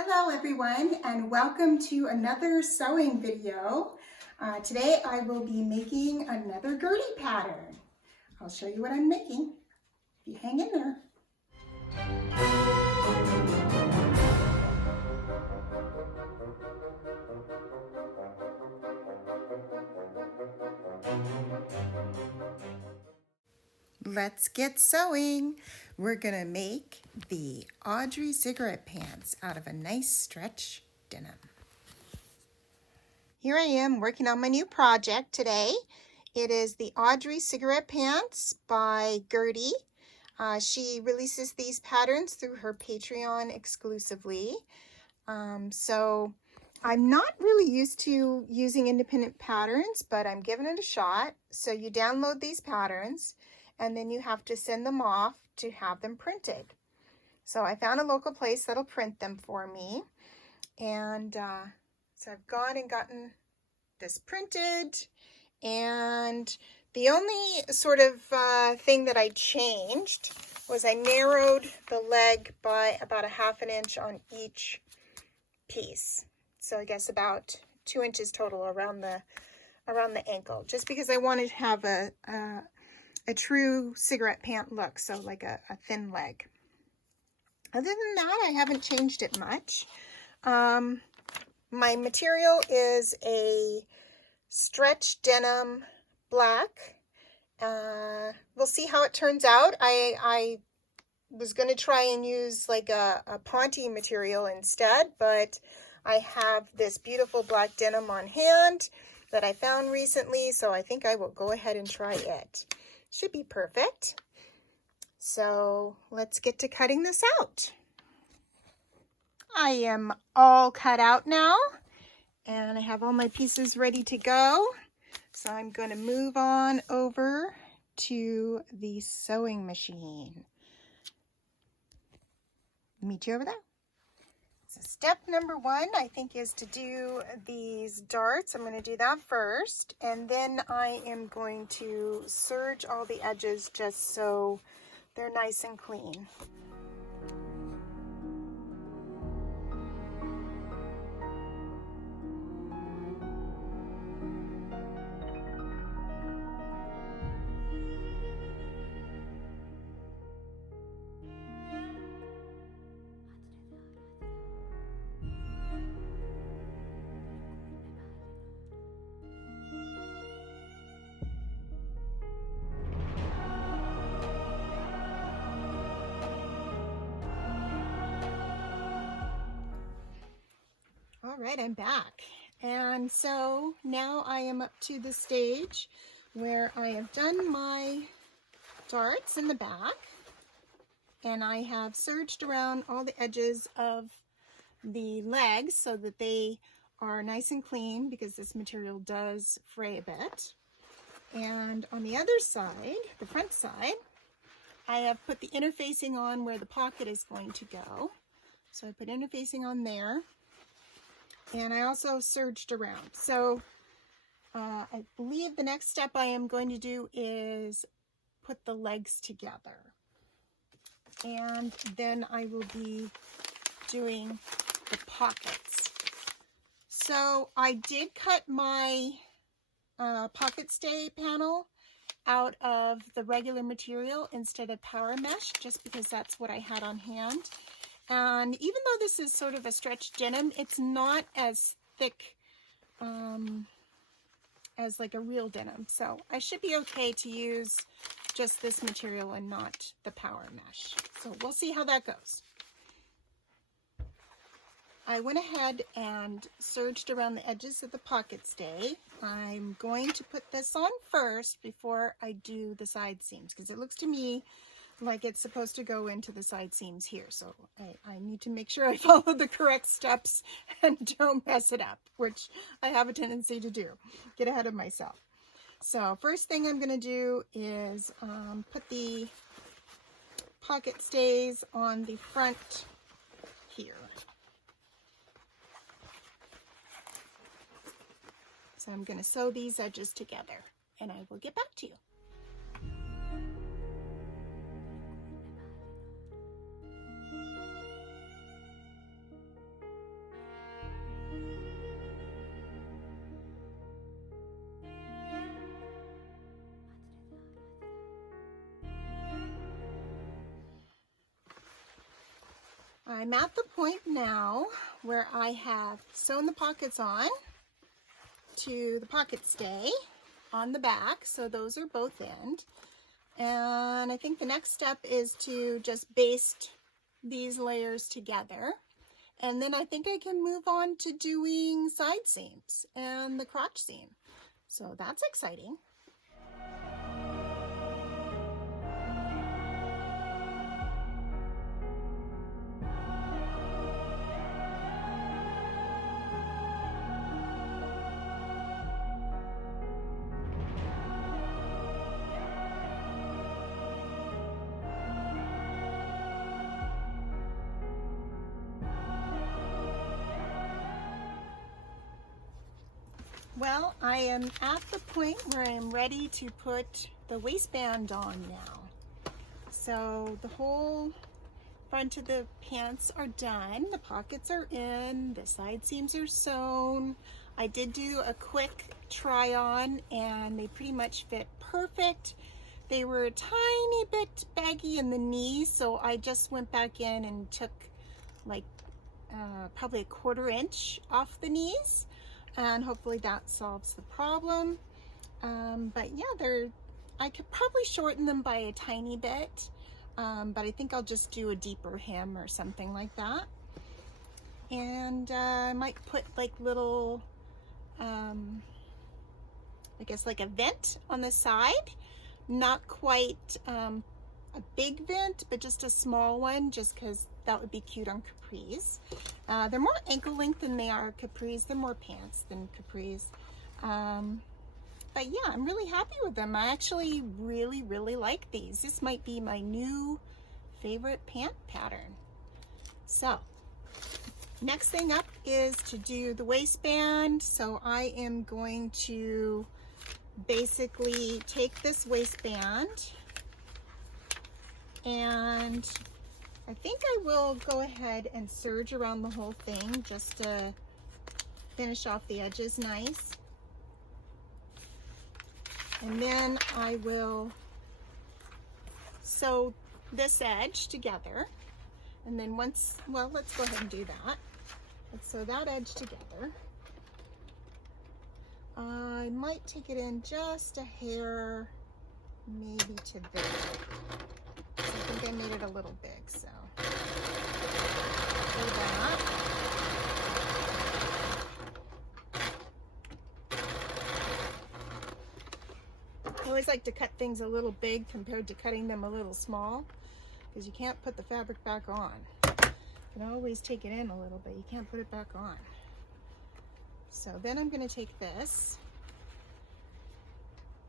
Hello everyone, and welcome to another sewing video. Today I will be making another Gertie pattern. I'll show you what I'm making. If you hang in there. Let's get sewing. We're gonna make the Audrey cigarette pants out of a nice stretch denim. Here I am working on my new project today. It is the Audrey cigarette pants by Gertie. She releases these patterns through her Patreon exclusively. So I'm not really used to using independent patterns, but I'm giving it a shot. So you download these patterns and then you have to send them off to have them printed. So I found a local place that'll print them for me. And so I've gone and gotten this printed, and the only sort of thing that I changed was I narrowed the leg by about 1/2 inch on each piece. So I guess about 2 inches total around the ankle, just because I wanted to have a true cigarette pant look, so like a thin leg. Other than that, I haven't changed it much. My material is a stretch denim black. We'll see how it turns out. I was going to try and use like a Ponte material instead, but I have this beautiful black denim on hand that I found recently, so I think I will go ahead and try it. Should be perfect. So let's get to cutting this out. I am all cut out now, and I have all my pieces ready to go. So I'm going to move on over to the sewing machine. Meet you over there. So step number 1, I think, is to do these darts. I'm going to do that first, and then I am going to serge all the edges just so they're nice and clean. All right, I'm back. And so now I am up to the stage where I have done my darts in the back, and I have serged around all the edges of the legs so that they are nice and clean, because this material does fray a bit. And on the other side, the front side, I have put the interfacing on where the pocket is going to go. So I put interfacing on there. And I also serged around. So I believe the next step I am going to do is put the legs together. And then I will be doing the pockets. So I did cut my pocket stay panel out of the regular material instead of power mesh, just because that's what I had on hand. And even though this is sort of a stretch denim, it's not as thick as like a real denim. So I should be okay to use just this material and not the power mesh. So we'll see how that goes. I went ahead and serged around the edges of the pocket stay. I'm going to put this on first before I do the side seams, because it looks to me like it's supposed to go into the side seams here. So I need to make sure I follow the correct steps and don't mess it up, which I have a tendency to do, get ahead of myself. So first thing I'm going to do is put the pocket stays on the front here. So I'm going to sew these edges together, and I will get back to you. I'm at the point now where I have sewn the pockets on to the pocket stay on the back, so those are both in. And I think the next step is to just baste these layers together. And then I think I can move on to doing side seams and the crotch seam. So that's exciting. Well, I am at the point where I'm ready to put the waistband on now. So the whole front of the pants are done. The pockets are in, the side seams are sewn. I did do a quick try on and they pretty much fit perfect. They were a tiny bit baggy in the knees, so I just went back in and took like probably a 1/4 inch off the knees. And hopefully that solves the problem. But yeah, I could probably shorten them by a tiny bit, but I think I'll just do a deeper hem or something like that. And I might put like little, I guess like a vent on the side, not quite a big vent, but just a small one, just because that would be cute on capris. They're more ankle length than they are capris. They're more pants than capris. But yeah, I'm really happy with them. I actually really, really like these. This might be my new favorite pant pattern. So next thing up is to do the waistband. So I am going to basically take this waistband, and I think I will go ahead and serge around the whole thing just to finish off the edges nice. And then I will sew this edge together. And then once, well, let's go ahead and do that. Let's sew that edge together. I might take it in just a hair, maybe to there. I think I made it a little big, so do that. I always like to cut things a little big compared to cutting them a little small, because you can't put the fabric back on. You can always take it in a little bit, you can't put it back on. So then I'm going to take this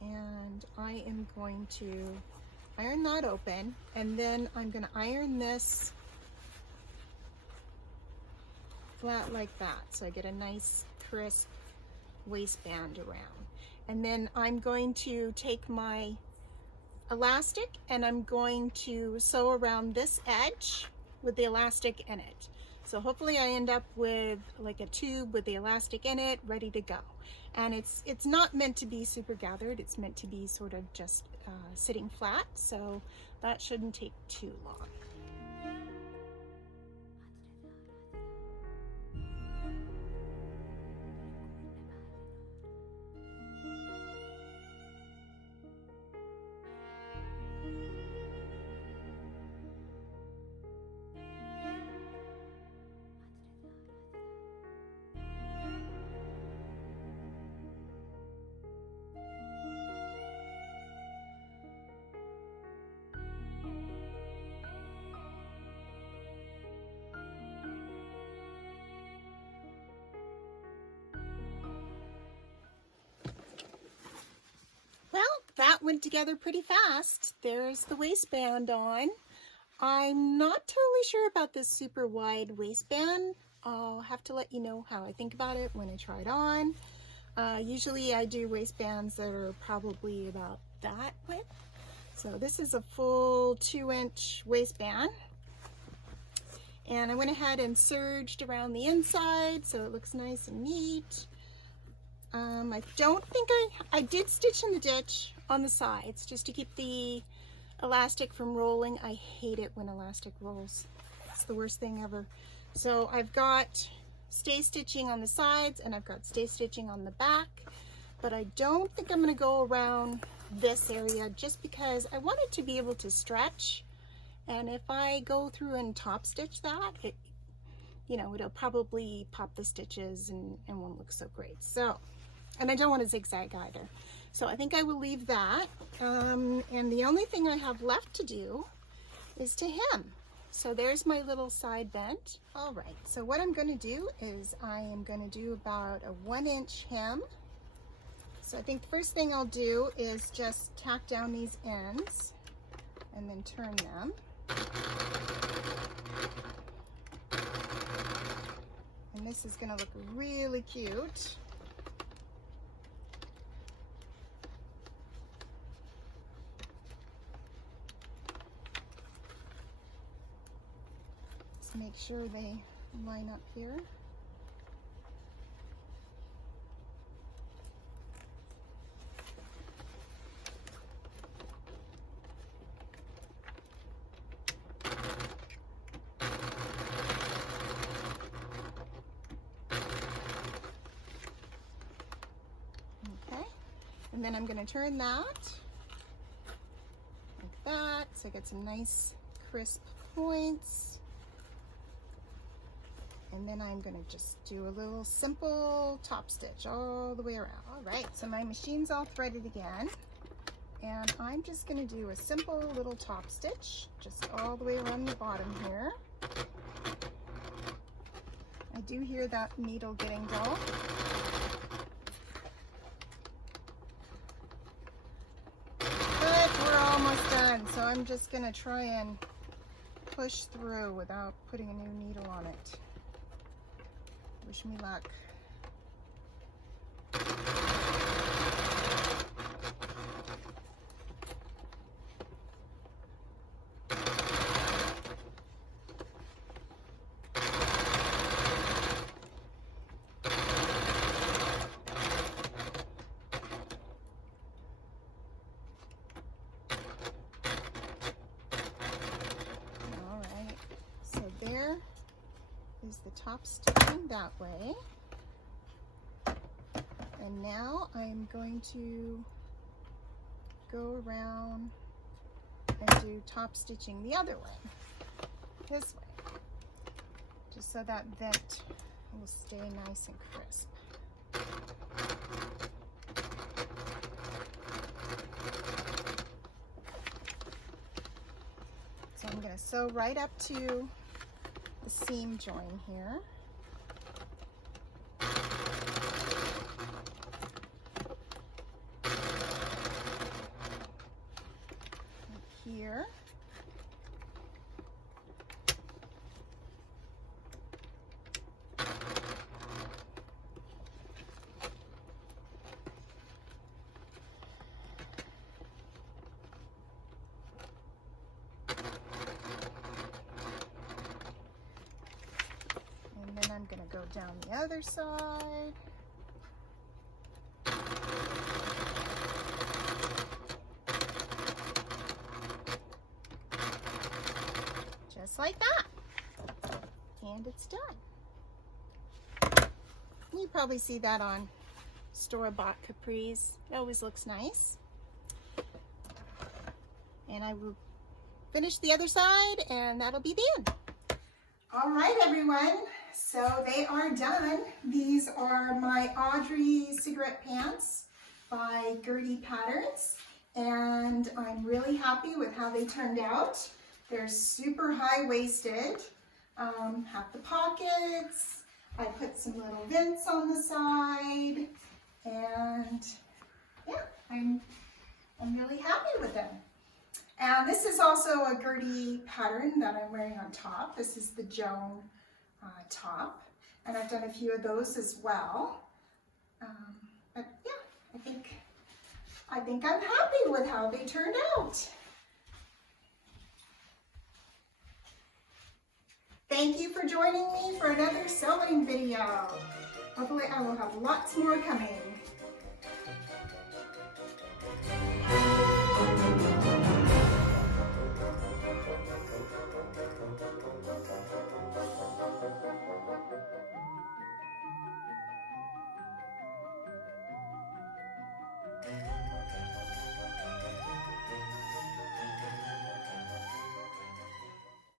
and I am going to iron that open, and then I'm going to iron this flat like that, so I get a nice crisp waistband around. And then I'm going to take my elastic and I'm going to sew around this edge with the elastic in it. So hopefully I end up with like a tube with the elastic in it ready to go. And it's not meant to be super gathered, it's meant to be sort of just sitting flat, so that shouldn't take too long. That went together pretty fast. There's the waistband on. I'm not totally sure about this super wide waistband. I'll have to let you know how I think about it when I try it on. Usually I do waistbands that are probably about that width. So this is a full 2-inch waistband. And I went ahead and serged around the inside so it looks nice and neat. I don't think I did stitch in the ditch on the sides just to keep the elastic from rolling. I hate it when elastic rolls. It's the worst thing ever. So I've got stay stitching on the sides and I've got stay stitching on the back, but I don't think I'm going to go around this area just because I want it to be able to stretch. And if I go through and top stitch that, it'll probably pop the stitches and won't look so great. So, and I don't want to zigzag either. So I think I will leave that. And the only thing I have left to do is to hem. So there's my little side vent. All right, so what I'm going to do is I am going to do about a 1-inch hem. So I think the first thing I'll do is just tack down these ends and then turn them. And this is going to look really cute. Just make sure they line up here. And then I'm going to turn that like that, so I get some nice crisp points. And then I'm going to just do a little simple top stitch all the way around. All right, so my machine's all threaded again. And I'm just going to do a simple little top stitch just all the way around the bottom here. I do hear that needle getting dull. So I'm just going to try and push through without putting a new needle on it. Wish me luck. There is the top stitching that way. And now I'm going to go around and do top stitching the other way, this way, just so that vent will stay nice and crisp. So I'm going to sew right up to the seam join here. And here. I'm going to go down the other side. Just like that. And it's done. You probably see that on store-bought capris. It always looks nice. And I will finish the other side and that'll be the end. All right, everyone. So they are done. These are my Audrey cigarette pants by Gertie Patterns, and I'm really happy with how they turned out. They're super high-waisted, have the pockets. I put some little vents on the side, and yeah, I'm really happy with them. And this is also a Gertie pattern that I'm wearing on top. This is the Joan top, and I've done a few of those as well. But yeah, I think I'm happy with how they turned out. Thank you for joining me for another sewing video. Hopefully I will have lots more coming.